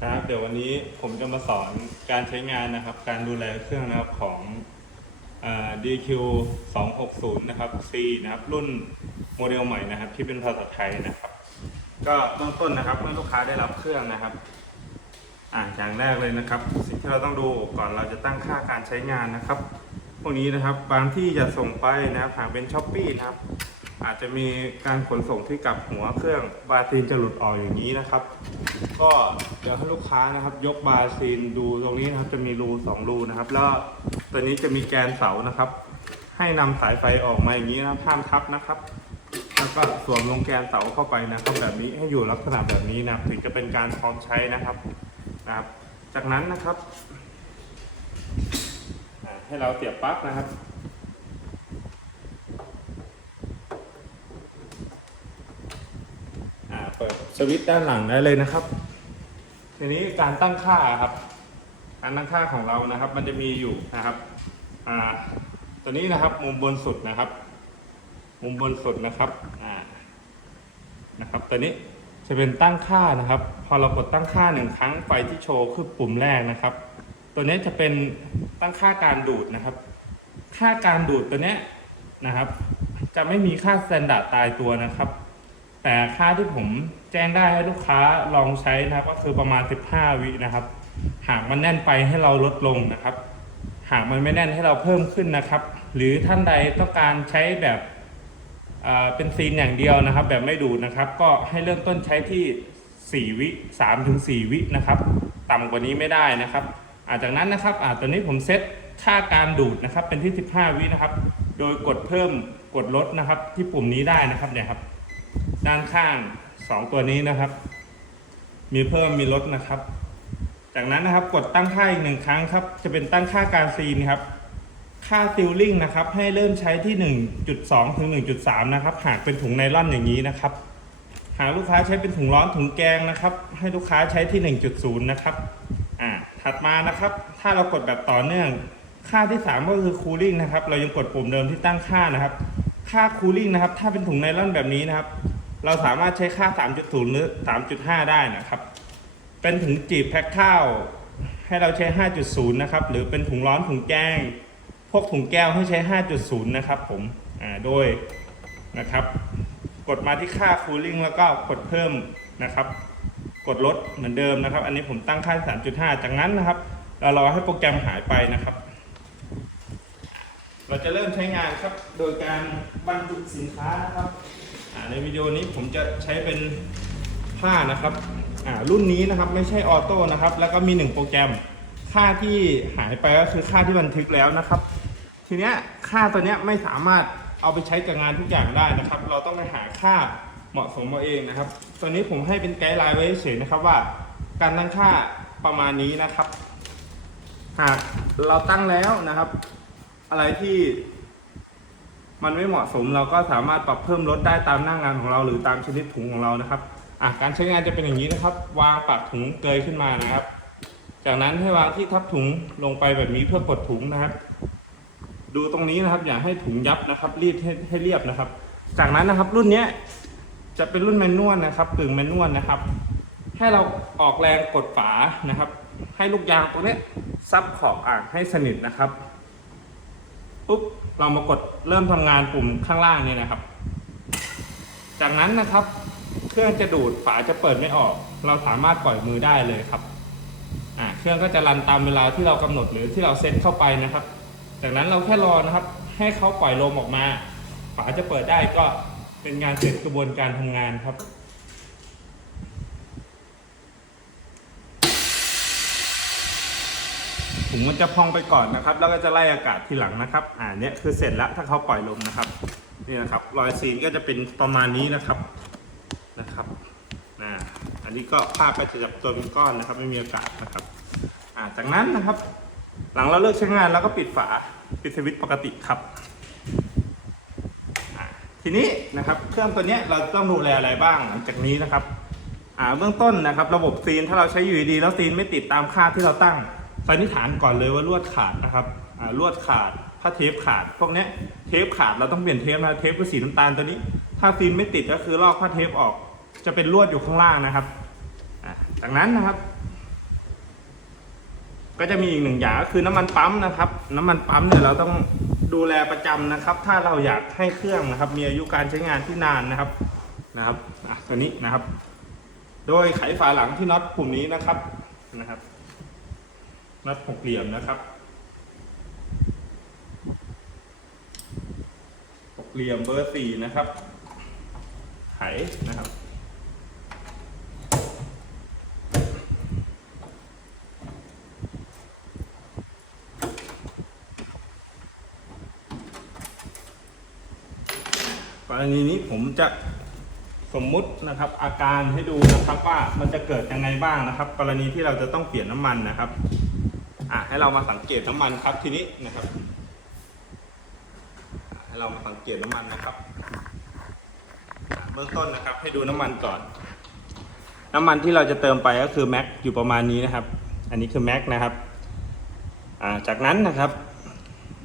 ครับเดี๋ยววันนี้ผมจะมาสอนการใช้งานนะครับ การดูแลเครื่องนะครับของเอ่อ DQ 260นะครับ C นะครับ รุ่นโมเดลใหม่นะครับ ที่เป็นภาษาไทยนะครับ ก็เบื้องต้นนะครับเมื่อลูกค้าได้รับเครื่องนะครับอ่าอย่างแรกเลยนะครับ สิ่งที่เราต้องดูก่อนเราจะตั้งค่าการใช้งานนะครับ พวกนี้นะครับบางที่จะส่งไปนะครับหากเป็นช้อปปี้นะครับ อาจจะมีการขนส่งที่กลับหัวเครื่องบาซีนจะหลุดออกอย่างนี้นะครับ ก็เดี๋ยวให้ลูกค้านะครับ ยกบาซีนดูตรงนี้นะครับ จะมีรูสองรูนะครับ แล้วตัวนี้จะมีแกนเสานะครับ ให้นำสายไฟออกมาอย่างนี้นะครับห้ามทับนะครับแล้วก็สวมลงแกนเสาเข้าไปนะครับ แบบนี้ให้อยู่ลักษณะแบบนี้นะถึงจะเป็นการพร้อมใช้นะครับนะครับ จากนั้นนะครับ ให้เราเสียบปลั๊กนะครับ อ่าเปิด สวิตช์ด้านหลังได้เลยนะครับ ทีนี้การตั้งค่าครับ การตั้งค่าของเรานะครับ มันจะมีอยู่นะครับอ่าตัวนี้นะครับมุมบนสุดนะครับ มุมบนสุดนะครับอ่านะครับ ตัวนี้จะเป็นตั้งค่านะครับ พอเรากดตั้งค่าหนึ่งครั้งไฟที่โชว์คือปุ่มแรกนะครับ ตัวนี้จะเป็นตั้งค่าการดูดนะครับ ค่าการดูดตัวนี้นะครับ จะไม่มีค่าสแตนดาร์ดตายตัวนะครับ แต่ค่าที่ผมแจ้งได้ให้ลูกค้าลองใช้นะครับ ก็คือประมาณ 15 วินะครับ หากมันแน่นไปให้เราลดลงนะครับ หากมันไม่แน่นให้เราเพิ่มขึ้นนะครับ หรือท่านใดต้องการใช้แบบเป็นซีนอย่างเดียวนะครับ แบบไม่ดูดนะครับ ก็ให้เริ่มต้นใช้ที่ 4 วิ3ถึง4วินะครับ ต่ำกว่านี้ไม่ได้นะครับอาจากนั้นนะครับอตัวนี้ผมเซตค่าการดูดนะครับเป็นที่ 15 วินะครับ โดยกดเพิ่มกดลดนะครับ ที่ปุ่มนี้ได้นะครับเนี่ยครับ ด้านข้าง 2 ตัวนี้นะครับ มีเพิ่มมีลดนะครับ จากนั้นนะครับกดตั้งค่าอีกหนึ่งครั้งครับ จะเป็นตั้งค่าการซีนครับ ค่าซิลลิ่งนะครับ ให้เริ่มใช้ที่ 1.2 ถึง 1.3 นะครับ หากเป็นถุงไนล่อนอย่างนี้นะครับ หากลูกค้าใช้เป็นถุงร้อนถุงแกงนะครับ ให้ลูกค้าใช้ที่ 1.0 นะครับอ่าถัดมานะครับ ถ้าเรากดแบบต่อเนื่อง ค่าที่ 3 ก็คือคูลิ่งนะครับ เรายังกดปุ่มเดิมที่ตั้งค่านะครับ ค่าคูลิ่งนะครับ ถ้าเป็นถุงไนล่อนแบบนี้นะครับ เราสามารถใช้ค่า 3.0 หรือ 3.5 ได้นะครับ เป็นถุงจีบแพ็คข้าว ให้เราใช้ 5.0 นะครับ หรือเป็นถุงร้อนถุงแกง พวกถุงแก้วให้ใช้ 5.0 นะครับผม อ่า โดยนะครับ กดมาที่ค่า cooling แล้วก็กดเพิ่มนะครับ กดลดเหมือนเดิมนะครับ อันนี้ผมตั้งค่า 3.5 จากนั้นนะครับ เรารอให้โปรแกรมหายไปนะครับเราจะเริ่มใช้งานครับ โดยการบรรจุสินค้านะครับ ในวิดีโอนี้ผมจะใช้เป็นผ้านะครับอ่ารุ่นนี้นะครับไม่ใช่ออโต้นะครับ แล้วก็มีหนึ่งโปรแกรม ค่าที่หายไปก็คือค่าที่บันทึกแล้วนะครับ ทีเนี้ยค่าตัวเนี้ยไม่สามารถเอาไปใช้กับงานทุกอย่างได้นะครับ เราต้องไปหาค่าเหมาะสมเอาเองนะครับตัวนี้ผมให้เป็นไกด์ไลน์ไว้เฉยนะครับว่า การตั้งค่าประมาณนี้นะครับ หากเราตั้งแล้วนะครับ อะไรที่ มันไม่เหมาะสมเราก็สามารถปรับเพิ่มลดได้ตามหน้างานของเราหรือตามชนิดถุงของเรานะครับอะการใช้งานจะเป็นอย่างนี้นะครับ วางปากถุงเกยขึ้นมานะครับ จากนั้นให้วางที่ทับถุงลงไปแบบนี้เพื่อกดถุงนะครับ ดูตรงนี้นะครับ อย่าให้ถุงยับนะครับ รีดให้ให้เรียบนะครับ จากนั้นนะครับรุ่นนี้จะเป็นรุ่นแมนนวลนะครับกึ่งแมนนวลนะครับ ให้เราออกแรงกดฝานะครับ ให้ลูกยางตัวเนี้ซับขอบอ่างให้สนิทนะครับ ปุ๊บเรามากดเริ่มทำงานปุ่มข้างล่างนี่นะครับ จากนั้นนะครับ เครื่องจะดูดฝาจะเปิดไม่ออก เราสามารถปล่อยมือได้เลยครับอ่าเครื่องก็จะรันตามเวลาที่เรากำหนดหรือที่เราเซตเข้าไปนะครับ จากนั้นเราแค่รอนะครับ ให้เขาปล่อยลมออกมา ฝาจะเปิดได้ก็เป็นงานเสร็จกระบวนการทำงานครับ ถุงมันจะพองไปก่อนนะครับ แล้วก็จะไล่อากาศทีหลังนะครับ อ่าเนี่ยคือเสร็จแล้วถ้าเขาปล่อยลมนะครับนี่นะครับรอยซีนก็จะเป็นประมาณนี้นะครับนะครับอ่าอันนี้ก็ภาก็จะจับตัวเป็นก้อนนะครับ ไม่มีอากาศนะครับ อ่าจากนั้นนะครับ หลังเราเลิกใช้งานแล้วก็ปิดฝาปิดสวิตช์ปกติครับทีนี้นะครับเครื่องตัวเนี้ยเราต้องดูแลอะไรบ้างหลังจากนี้นะครับอ่าเบื้องต้นนะครับ ระบบซีนถ้าเราใช้อยู่ดีๆแล้วซีนไม่ติดตามค่าที่เราตั้ง สันนิษฐานก่อนเลยว่าลวดขาดนะครับลวดขาดถ้าเทปขาด พวกนี้เทปขาดเราต้องเปลี่ยนเทปนะเทปคือสีน้ำตาลตัวนี้ ถ้าซีนไม่ติดก็คือลอกผ้าเทปออก จะเป็นลวดอยู่ข้างล่างนะครับจากนั้นนะครับ ก็จะมีอีกหนึ่งอย่างก็คือน้ำมันปั๊มนะครับ น้ำมันปั๊มเนี่ยเราต้องดูแลประจำนะครับ ถ้าเราอยากให้เครื่องนะครับ มีอายุการใช้งานที่นานนะครับนะครับอะตัวนี้นะครับ โดยไขฝาหลังที่น็อตกลุ่มนี้นะครับนะครับ น็อตหกเหลี่ยมนะครับหกเหลี่ยมเบอร์สี่นะครับไขนะครับกรณีนี้ผมจะสมมุตินะครับ อาการให้ดูนะครับว่ามันจะเกิดยังไงบ้างนะครับ กรณีที่เราจะต้องเปลี่ยนน้ำมันนะครับ อะให้เรามาสังเกตน้ำมันครับทีนี้นะครับ ให้เรามาสังเกตน้ำมันนะครับเบื้องต้นนะครับ ให้ดูน้ำมันก่อน น้ำมันที่เราจะเติมไปก็คือแม็กอยู่ประมาณนี้นะครับ อันนี้คือแม็กนะครับอ่าจากนั้นนะครับ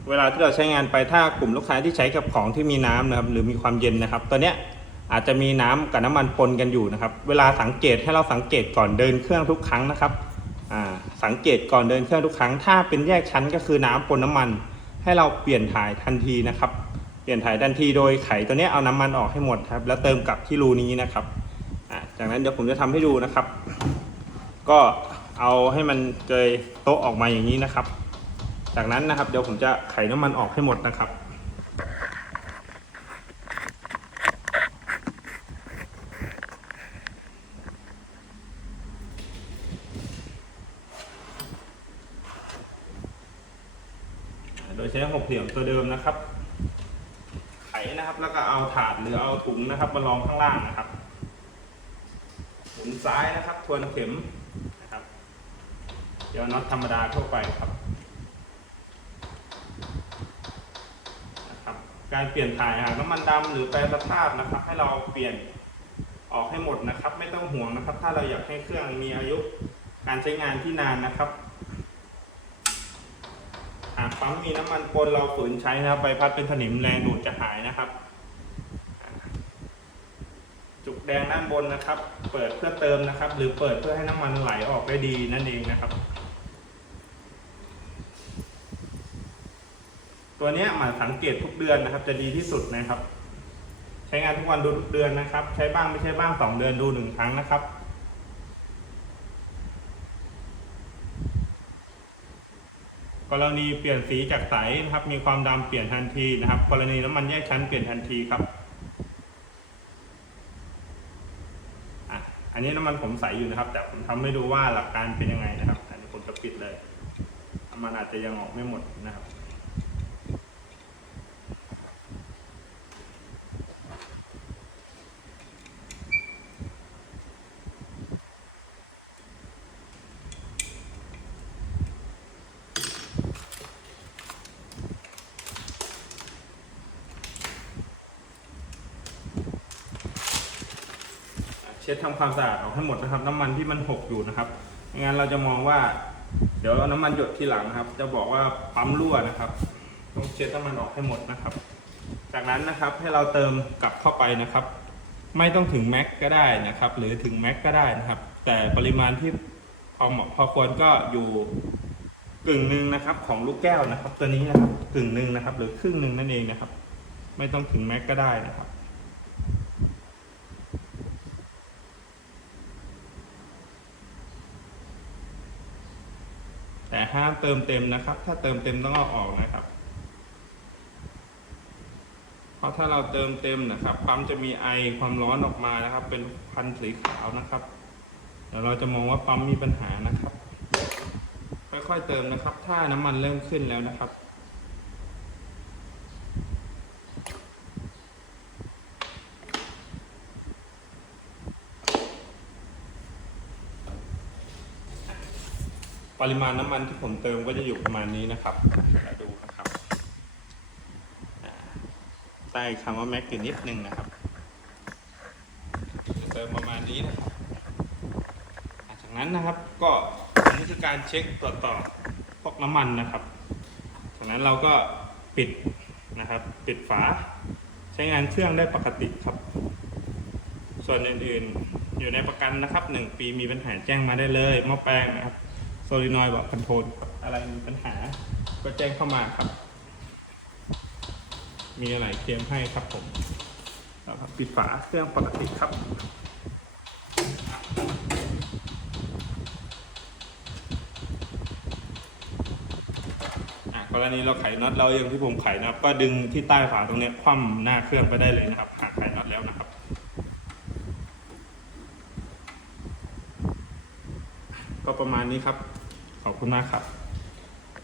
เวลาที่เราใช้งานไปถ้ากลุ่มลูกค้าที่ใช้กับของที่มีน้ำนะครับ หรือมีความเย็นนะครับ ตัวเนี้ยอาจจะมีน้ำกับน้ำมันปนกันอยู่นะครับ เวลาสังเกตให้เราสังเกตก่อนเดินเครื่องทุกครั้งนะครับ สังเกตก่อนเดินเครื่องทุกครั้ง ถ้าเป็นแยกชั้นก็คือน้ำปนน้ำมัน ให้เราเปลี่ยนถ่ายทันทีนะครับ เปลี่ยนถ่ายทันทีโดยไขตัวนี้เอาน้ำมันออกให้หมดครับ แล้วเติมกลับที่รูนี้นะครับจากนั้นเดี๋ยวผมจะทำให้ดูนะครับ ก็เอาให้มันเกยโต๊ะออกมาอย่างนี้นะครับ จากนั้นนะครับเดี๋ยวผมจะไขน้ำมันออกให้หมดนะครับ โดยใช้หก เหลี่ยมตัวเดิมนะครับ ไขนะครับ แล้วก็เอาถาดหรือเอาถุงนะครับ มารองข้างล่างนะครับหมุนซ้ายนะครับ ทวนเข็มนะครับเดี๋ยวน็อตธรรมดาทั่วไปครับนะครับ การเปลี่ยนถ่ายหากน้ำมันดำหรือแปรสภาพนะครับ ให้เราเปลี่ยนออกให้หมดนะครับ ไม่ต้องห่วงนะครับ ถ้าเราอยากให้เครื่องมีอายุการใช้งานที่นานนะครับ ปั๊มมีน้ำมันปนเราฝืนใช้นะครับใบพัดเป็นสนิมแรงดูดจะหายนะครับ จุกแดงด้านบนนะครับ เปิดเพื่อเติมนะครับ หรือเปิดเพื่อให้น้ำมันไหลออกได้ดีนั่นเองนะครับ ตัวนี้หมันสังเกตทุกเดือนนะครับ จะดีที่สุดนะครับ ใช้งานทุกวันดูทุกเดือนนะครับ ใช้บ้างไม่ใช่บ้างสองเดือนดูหนึ่งครั้งนะครับ กรณีเปลี่ยนสีจากใสนะครับ มีความดำเปลี่ยนทันทีนะครับ กรณีน้ำมันแยกชั้นเปลี่ยนทันทีครับอะอันนี้น้ำมันผมใสอยู่นะครับ แต่ผมทำให้ดูว่าหลักการเป็นยังไงนะครับ อันนี้ผมจะปิดเลยน้ำมันอาจจะยังออกไม่หมดนะครับ ช็ดทำความสะอาดออกให้หมดนะครับ น้ำมันที่มันหกอยู่นะครับไม่งั้นเราจะมองว่า เดี๋ยวน้ำมันหยดทีหลังนะครับ จะบอกว่าปั๊มรั่วนะครับ ต้องเช็ดน้ำมันออกให้หมดนะครับ จากนั้นนะครับให้เราเติมกลับเข้าไปนะครับ ไม่ต้องถึงแม็กก็ได้นะครับ หรือถึงแม็กก็ได้นะครับ แต่ปริมาณที่พอเหมาะพอควรก็อยู่กึ่งหนึ่งนะครับ ของลูกแก้วนะครับ ตัวนี้นะครับกึ่งหนึ่งนะครับ หรือครึ่งหนึ่งนั่นเองนะครับ ไม่ต้องถึงแม็กก็ได้นะครับ ห้ามเติมเต็มนะครับ ถ้าเติมเต็มต้องเอาออกนะครับ เพราะถ้าเราเติมเต็มนะครับ ปั๊มจะมีไอความร้อนออกมานะครับ เป็นพันสีขาวนะครับเดี๋ยวเราจะมองว่าปั๊มมีปัญหานะครับ ค่อยๆเติมนะครับ ถ้าน้ำมันเริ่มขึ้นแล้วนะครับ ปริมาณน้ำมันที่ผมเติมก็จะอยู่ประมาณนี้นะครับเราดูนะครับใต้คำว่าแม็กอยู่นิดนึงนะครับเติมประมาณนี้นะครับจากนั้นนะครับก็อันนี้คือการเช็คตรวจต่อพวกน้ำมันนะครับจากนั้นเราก็ปิดนะครับปิดฝาใช้งานเครื่องได้ปกติครับ ส่วนอื่นๆอยู่ในประกันนะครับ 1 ปีมีปัญหาแจ้งมาได้เลยหม้อแปลงนะครับ ลินอยด์บอกคอนโทรลครับอะไรมีปัญหาก็แจ้งเข้ามาครับ มีอะไรเคลมให้ครับผมครับปิดฝาเครื่องปกติครับ กรณีเราไขน็อตเราอย่างที่ผมไขนะครับ ก็ดึงที่ใต้ฝาตรงนี้คว่ำหน้าเครื่องไปได้เลยนะครับหากไขน็อตแล้วนะครับก็ประมาณนี้ครับ คุณมากครับ